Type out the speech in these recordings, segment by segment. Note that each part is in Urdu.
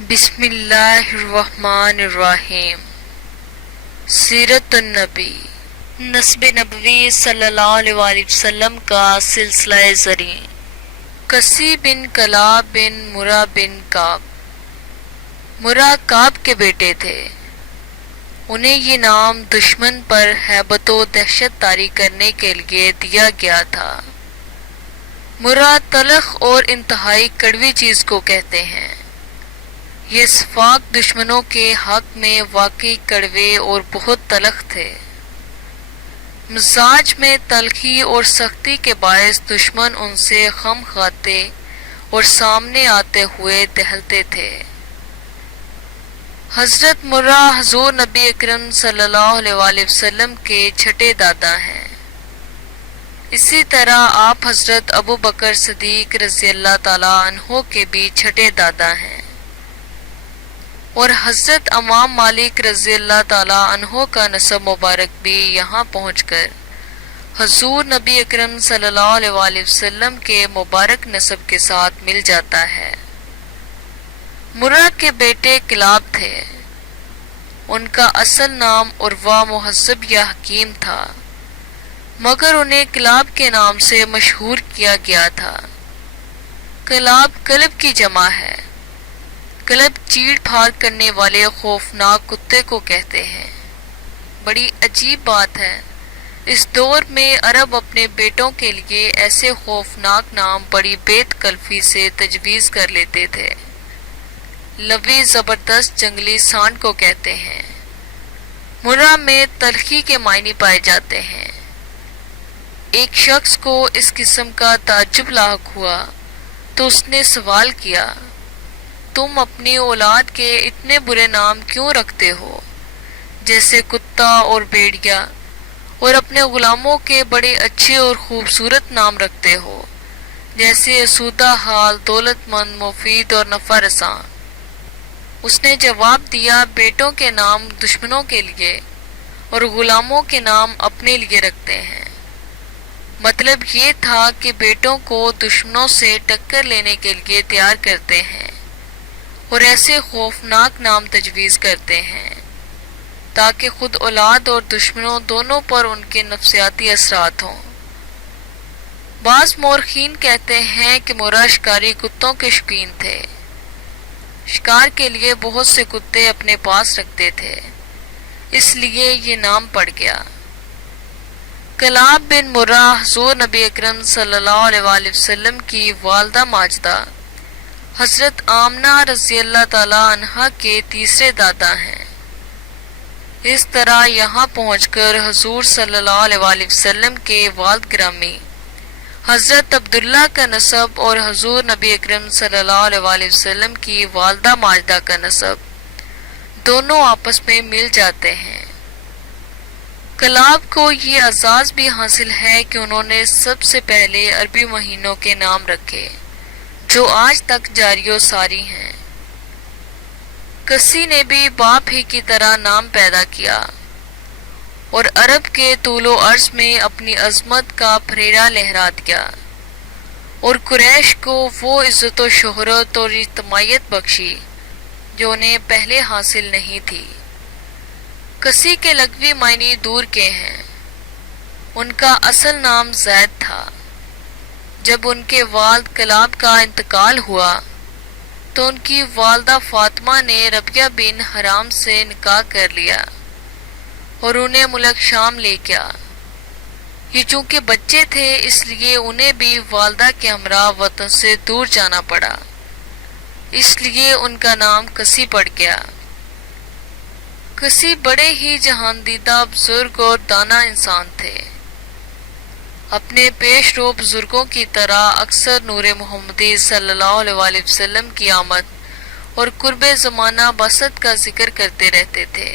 بسم اللہ الرحمن الرحیم۔ سیرت النبی، نسب نبوی صلی اللہ علیہ وآلہ وسلم کا سلسلہ زریں۔ کسی بن کلاب بن مرہ بن کعب، مرہ کعب کے بیٹے تھے۔ انہیں یہ نام دشمن پر ہیبت و دہشت طاری کرنے کے لیے دیا گیا تھا۔ مرہ تلخ اور انتہائی کڑوی چیز کو کہتے ہیں۔ یہ صفاق دشمنوں کے حق میں واقعی کڑوے اور بہت تلخ تھے۔ مزاج میں تلخی اور سختی کے باعث دشمن ان سے خم کھاتے اور سامنے آتے ہوئے دہلتے تھے۔ حضرت مرہ حضور نبی اکرم صلی اللہ علیہ وآلہ وسلم کے چھٹے دادا ہیں۔ اسی طرح آپ حضرت ابو بکر صدیق رضی اللہ تعالیٰ عنہ کے بھی چھٹے دادا ہیں، اور حضرت امام مالک رضی اللہ تعالیٰ عنہ کا نسب مبارک بھی یہاں پہنچ کر حضور نبی اکرم صلی اللہ علیہ وآلہ وسلم کے مبارک نسب کے ساتھ مل جاتا ہے۔ مرہ کے بیٹے کلاب تھے۔ ان کا اصل نام عروہ مہذب یا حکیم تھا، مگر انہیں کلاب کے نام سے مشہور کیا گیا تھا۔ کلاب کلب کی جمع ہے۔ کلب چیڑ پھاڑ کرنے والے خوفناک کتے کو کہتے ہیں۔ بڑی عجیب بات ہے، اس دور میں عرب اپنے بیٹوں کے لیے ایسے خوفناک نام بڑی بے تکلفی سے تجویز کر لیتے تھے۔ لوی زبردست جنگلی سانڈ کو کہتے ہیں۔ مرہ میں تلخی کے معنی پائے جاتے ہیں۔ ایک شخص کو اس قسم کا تعجب لاحق ہوا تو اس نے سوال کیا، تم اپنی اولاد کے اتنے برے نام کیوں رکھتے ہو، جیسے کتا اور بھیڑیا، اور اپنے غلاموں کے بڑے اچھے اور خوبصورت نام رکھتے ہو، جیسے اسودہ حال، دولت مند، مفید اور نفع رساں۔ اس نے جواب دیا، بیٹوں کے نام دشمنوں کے لیے اور غلاموں کے نام اپنے لیے رکھتے ہیں۔ مطلب یہ تھا کہ بیٹوں کو دشمنوں سے ٹکر لینے کے لیے تیار کرتے ہیں اور ایسے خوفناک نام تجویز کرتے ہیں تاکہ خود اولاد اور دشمنوں دونوں پر ان کے نفسیاتی اثرات ہوں۔ بعض مورخین کہتے ہیں کہ مرہ شکاری کتوں کے شوقین تھے۔ شکار کے لیے بہت سے کتے اپنے پاس رکھتے تھے، اس لیے یہ نام پڑ گیا۔ کلاب بن مرہ حضور نبی اکرم صلی اللہ علیہ وآلہ وسلم کی والدہ ماجدہ حضرت آمنہ رضی اللہ تعالیٰ عنہ کے تیسرے دادا ہیں۔ اس طرح یہاں پہنچ کر حضور صلی اللہ علیہ وآلہ وسلم کے والد گرامی حضرت عبداللہ کا نسب اور حضور نبی اکرم صلی اللہ علیہ وآلہ وسلم کی والدہ ماجدہ کا نسب دونوں آپس میں مل جاتے ہیں۔ کلاب کو یہ اعزاز بھی حاصل ہے کہ انہوں نے سب سے پہلے عربی مہینوں کے نام رکھے جو آج تک جاری و ساری ہیں۔ کسی نے بھی باپ ہی کی طرح نام پیدا کیا اور عرب کے طول و عرض میں اپنی عظمت کا پھریرا لہرا دیا، اور قریش کو وہ عزت و شہرت اور اجتماعیت بخشی جو انہیں پہلے حاصل نہیں تھی۔ کسی کے لغوی معنی دور کے ہیں۔ ان کا اصل نام زید تھا۔ جب ان کے والد کلاب کا انتقال ہوا تو ان کی والدہ فاطمہ نے ربیہ بن حرام سے نکاح کر لیا اور انہیں ملک شام لے گیا۔ یہ چونکہ بچے تھے اس لیے انہیں بھی والدہ کے ہمراہ وطن سے دور جانا پڑا، اس لیے ان کا نام کسی پڑ گیا۔ کسی بڑے ہی جہاندیدہ بزرگ اور دانا انسان تھے۔ اپنے پیش رو بزرگوں کی طرح اکثر نور محمدی صلی اللہ علیہ وآلہ وسلم کی آمد اور قرب زمانہ بسط کا ذکر کرتے رہتے تھے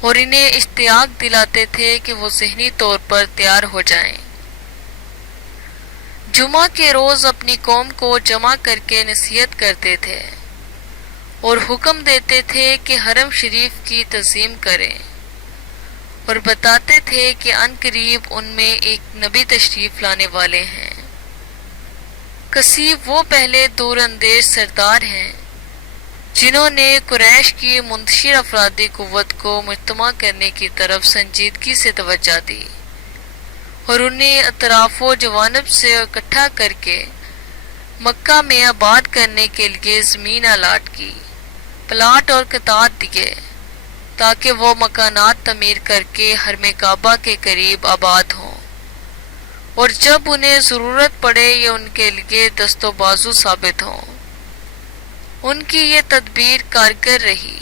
اور انہیں اشتیاق دلاتے تھے کہ وہ ذہنی طور پر تیار ہو جائیں۔ جمعہ کے روز اپنی قوم کو جمع کر کے نصیحت کرتے تھے اور حکم دیتے تھے کہ حرم شریف کی تعظیم کریں، اور بتاتے تھے کہ ان قریب ان میں ایک نبی تشریف لانے والے ہیں۔ کسی وہ پہلے دور اندیش سردار ہیں جنہوں نے قریش کی منتشر افرادی قوت کو مجتمع کرنے کی طرف سنجیدگی سے توجہ دی اور انہیں اطراف و جوانب سے اکٹھا کر کے مکہ میں آباد کرنے کے لیے زمین الاٹ کی، پلاٹ اور قطعات دیے تاکہ وہ مکانات تعمیر کر کے حرم کعبہ کے قریب آباد ہوں، اور جب انہیں ضرورت پڑے یہ ان کے لیے دست و بازو ثابت ہوں۔ ان کی یہ تدبیر کارگر رہی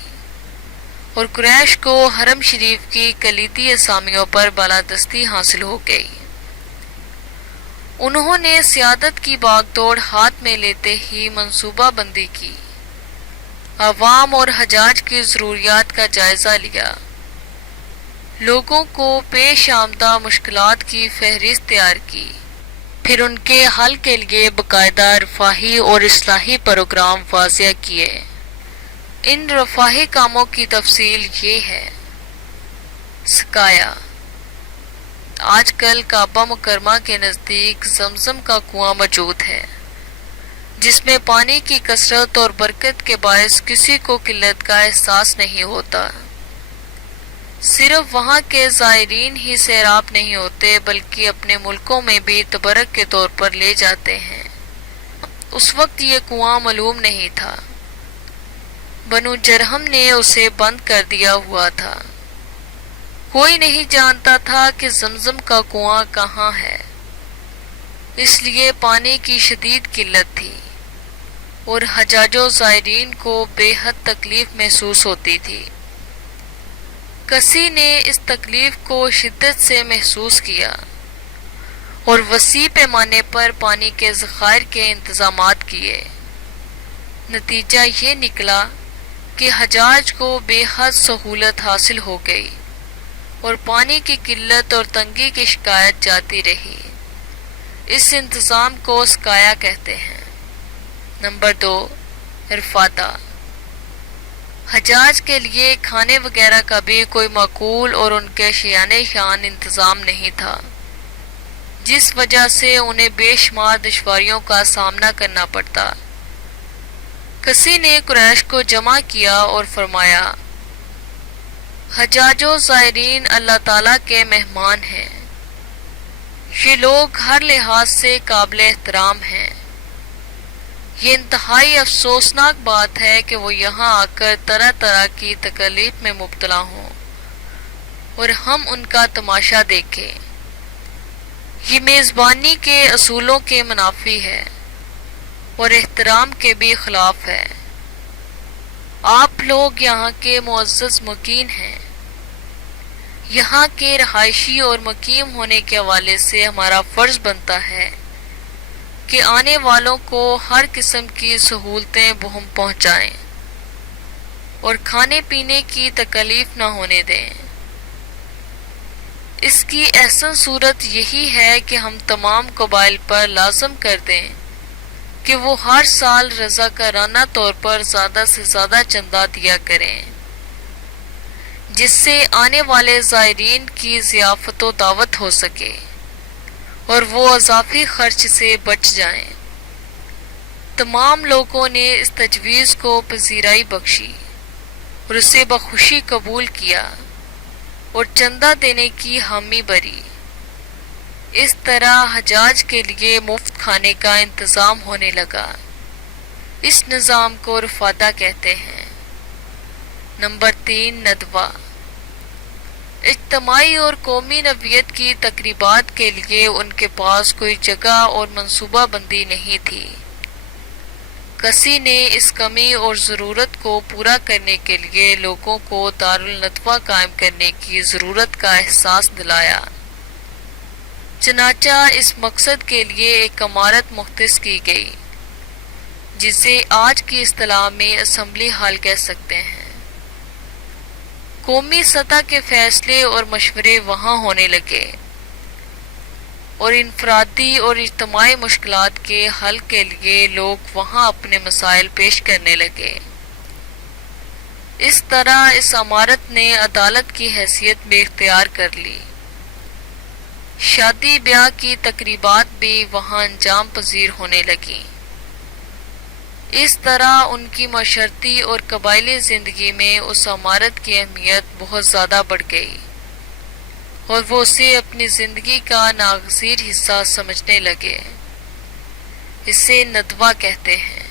اور قریش کو حرم شریف کی کلیدی اسامیوں پر بالادستی حاصل ہو گئی۔ انہوں نے سیادت کی باغ دوڑ ہاتھ میں لیتے ہی منصوبہ بندی کی، عوام اور حجاج کی ضروریات کا جائزہ لیا، لوگوں کو پیش آمدہ مشکلات کی فہرست تیار کی، پھر ان کے حل کے لیے باقاعدہ رفاہی اور اصلاحی پروگرام واضح کیے۔ ان رفاہی کاموں کی تفصیل یہ ہے: سقایا۔ آج کل کعبہ مکرمہ کے نزدیک زمزم کا کنواں موجود ہے، جس میں پانی کی کثرت اور برکت کے باعث کسی کو قلت کا احساس نہیں ہوتا۔ صرف وہاں کے زائرین ہی سیراب نہیں ہوتے بلکہ اپنے ملکوں میں بھی تبرک کے طور پر لے جاتے ہیں۔ اس وقت یہ کنواں معلوم نہیں تھا، بنو جرہم نے اسے بند کر دیا ہوا تھا۔ کوئی نہیں جانتا تھا کہ زمزم کا کنواں کہاں ہے، اس لیے پانی کی شدید قلت تھی اور حجاج و زائرین کو بے حد تکلیف محسوس ہوتی تھی۔ کسی نے اس تکلیف کو شدت سے محسوس کیا اور وسیع پیمانے پر پانی کے ذخائر کے انتظامات کیے۔ نتیجہ یہ نکلا کہ حجاج کو بے حد سہولت حاصل ہو گئی اور پانی کی قلت اور تنگی کی شکایت جاتی رہی۔ اس انتظام کو سقایا کہتے ہیں۔ نمبر 2، رفادہ۔ حجاج کے لیے کھانے وغیرہ کا بھی کوئی معقول اور ان کے شایان شان انتظام نہیں تھا، جس وجہ سے انہیں بے شمار دشواریوں کا سامنا کرنا پڑتا۔ کسی نے قریش کو جمع کیا اور فرمایا، حجاج و زائرین اللہ تعالیٰ کے مہمان ہیں، یہ لوگ ہر لحاظ سے قابل احترام ہیں۔ یہ انتہائی افسوسناک بات ہے کہ وہ یہاں آ کر طرح طرح کی تکالیف میں مبتلا ہوں اور ہم ان کا تماشا دیکھیں۔ یہ میزبانی کے اصولوں کے منافی ہے اور احترام کے بھی خلاف ہے۔ آپ لوگ یہاں کے معزز مقیم ہیں۔ یہاں کے رہائشی اور مقیم ہونے کے حوالے سے ہمارا فرض بنتا ہے کہ آنے والوں کو ہر قسم کی سہولتیں بہم پہنچائیں اور کھانے پینے کی تکلیف نہ ہونے دیں۔ اس کی احسن صورت یہی ہے کہ ہم تمام قبائل پر لازم کر دیں کہ وہ ہر سال رضاکارانہ طور پر زیادہ سے زیادہ چندہ دیا کریں، جس سے آنے والے زائرین کی ضیافت و دعوت ہو سکے اور وہ اضافی خرچ سے بچ جائیں۔ تمام لوگوں نے اس تجویز کو پذیرائی بخشی اور اسے بخوشی قبول کیا اور چندہ دینے کی حامی بھری۔ اس طرح حجاج کے لیے مفت کھانے کا انتظام ہونے لگا۔ اس نظام کو رفادہ کہتے ہیں۔ نمبر 3، ندوہ۔ اجتماعی اور قومی نوعیت کی تقریبات کے لیے ان کے پاس کوئی جگہ اور منصوبہ بندی نہیں تھی۔ کسی نے اس کمی اور ضرورت کو پورا کرنے کے لیے لوگوں کو دارالندوہ قائم کرنے کی ضرورت کا احساس دلایا۔ چنانچہ اس مقصد کے لیے ایک عمارت مختص کی گئی، جسے آج کی اصطلاح میں اسمبلی ہال کہہ سکتے ہیں۔ قومی سطح کے فیصلے اور مشورے وہاں ہونے لگے اور انفرادی اور اجتماعی مشکلات کے حل کے لیے لوگ وہاں اپنے مسائل پیش کرنے لگے۔ اس طرح اس عمارت نے عدالت کی حیثیت بھی اختیار کر لی۔ شادی بیاہ کی تقریبات بھی وہاں انجام پذیر ہونے لگیں۔ اس طرح ان کی معاشرتی اور قبائلی زندگی میں اس عمارت کی اہمیت بہت زیادہ بڑھ گئی اور وہ اسے اپنی زندگی کا ناگزیر حصہ سمجھنے لگے۔ اسے ندوہ کہتے ہیں۔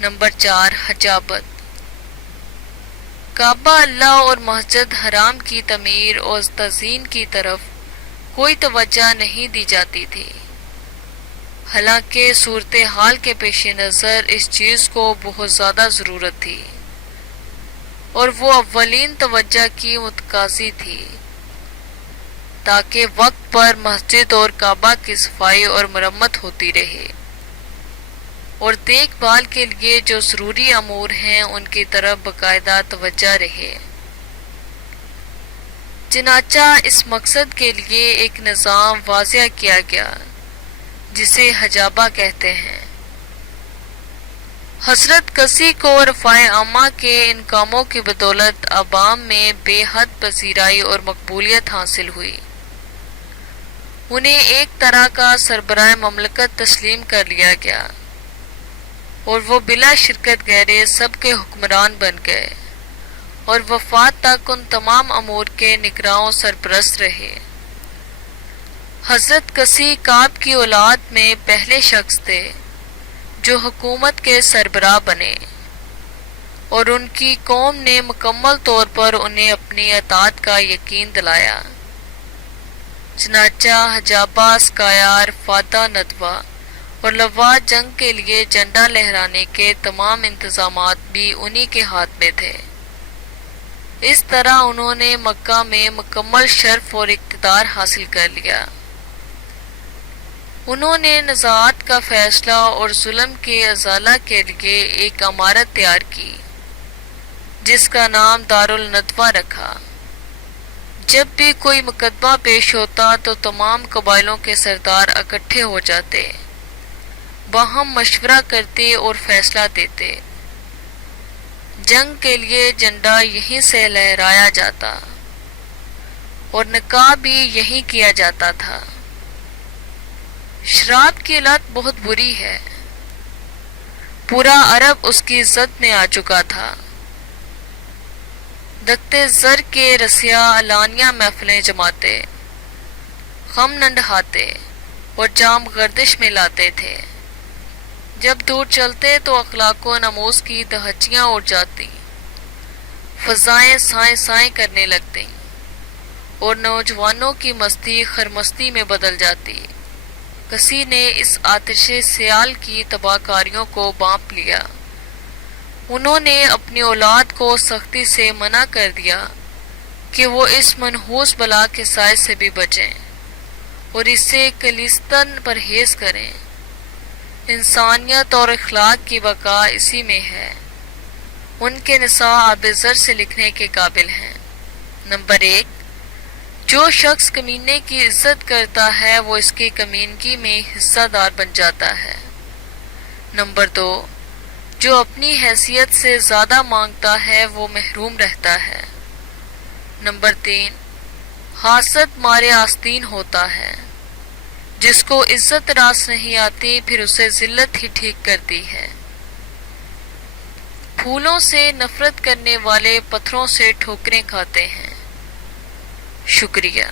نمبر 4، حجابت۔ کعبہ اللہ اور مسجد حرام کی تعمیر اور تزئین کی طرف کوئی توجہ نہیں دی جاتی تھی، حالانکہ صورتحال کے پیش نظر اس چیز کو بہت زیادہ ضرورت تھی اور وہ اولین توجہ کی متقاضی تھی، تاکہ وقت پر مسجد اور کعبہ کی صفائی اور مرمت ہوتی رہے اور دیکھ بھال کے لیے جو ضروری امور ہیں ان کی طرف باقاعدہ توجہ رہے۔ چنانچہ اس مقصد کے لیے ایک نظام واضح کیا گیا جسے حجابہ کہتے ہیں۔ حضرت کسی کو رفاع عامہ کے ان کاموں کی بدولت عوام میں بے حد پذیرائی اور مقبولیت حاصل ہوئی۔ انہیں ایک طرح کا سربراہ مملکت تسلیم کر لیا گیا اور وہ بلا شرکت گہرے سب کے حکمران بن گئے اور وفات تک ان تمام امور کے نگراں و سرپرست رہے۔ حضرت کسی کعب کی اولاد میں پہلے شخص تھے جو حکومت کے سربراہ بنے اور ان کی قوم نے مکمل طور پر انہیں اپنی اطاعت کا یقین دلایا۔ چنانچہ حجابہ، سکایار، فاتح، ندوہ اور لواء جنگ کے لیے جھنڈا لہرانے کے تمام انتظامات بھی انہی کے ہاتھ میں تھے۔ اس طرح انہوں نے مکہ میں مکمل شرف اور اقتدار حاصل کر لیا۔ انہوں نے نزاعت کا فیصلہ اور ظلم کے ازالہ کے لیے ایک عمارت تیار کی جس کا نام دارالندوہ رکھا۔ جب بھی کوئی مقدمہ پیش ہوتا تو تمام قبائلوں کے سردار اکٹھے ہو جاتے، باہم مشورہ کرتے اور فیصلہ دیتے۔ جنگ کے لیے جھنڈا یہیں سے لہرایا جاتا اور نکاح بھی یہیں کیا جاتا تھا۔ شراب کی لت بہت بری ہے، پورا عرب اس کی زد میں آ چکا تھا۔ دکتے زر کے رسیا علانیہ محفلیں جماتے، خم ننڈہاتے اور جام گردش میں لاتے تھے۔ جب دور چلتے تو اخلاق و ناموس کی دہچیاں اڑ جاتی، فضائیں سائیں سائیں کرنے لگتی اور نوجوانوں کی مستی خرمستی میں بدل جاتی۔ کسی نے اس آتش سیال کی تباہ کاریوں کو بانپ لیا۔ انہوں نے اپنی اولاد کو سختی سے منع کر دیا کہ وہ اس منحوس بلا کے سائے سے بھی بچیں اور اس سے کلیستاً پرہیز کریں۔ انسانیت اور اخلاق کی بقا اسی میں ہے۔ ان کے نساء آب زر سے لکھنے کے قابل ہیں۔ نمبر 1، جو شخص کمینے کی عزت کرتا ہے وہ اس کی کمینگی میں حصہ دار بن جاتا ہے۔ نمبر 2، جو اپنی حیثیت سے زیادہ مانگتا ہے وہ محروم رہتا ہے۔ نمبر 3، حاسد مارے آستین ہوتا ہے۔ جس کو عزت راس نہیں آتی پھر اسے ذلت ہی ٹھیک کرتی ہے۔ پھولوں سے نفرت کرنے والے پتھروں سے ٹھوکریں کھاتے ہیں۔ شکریہ۔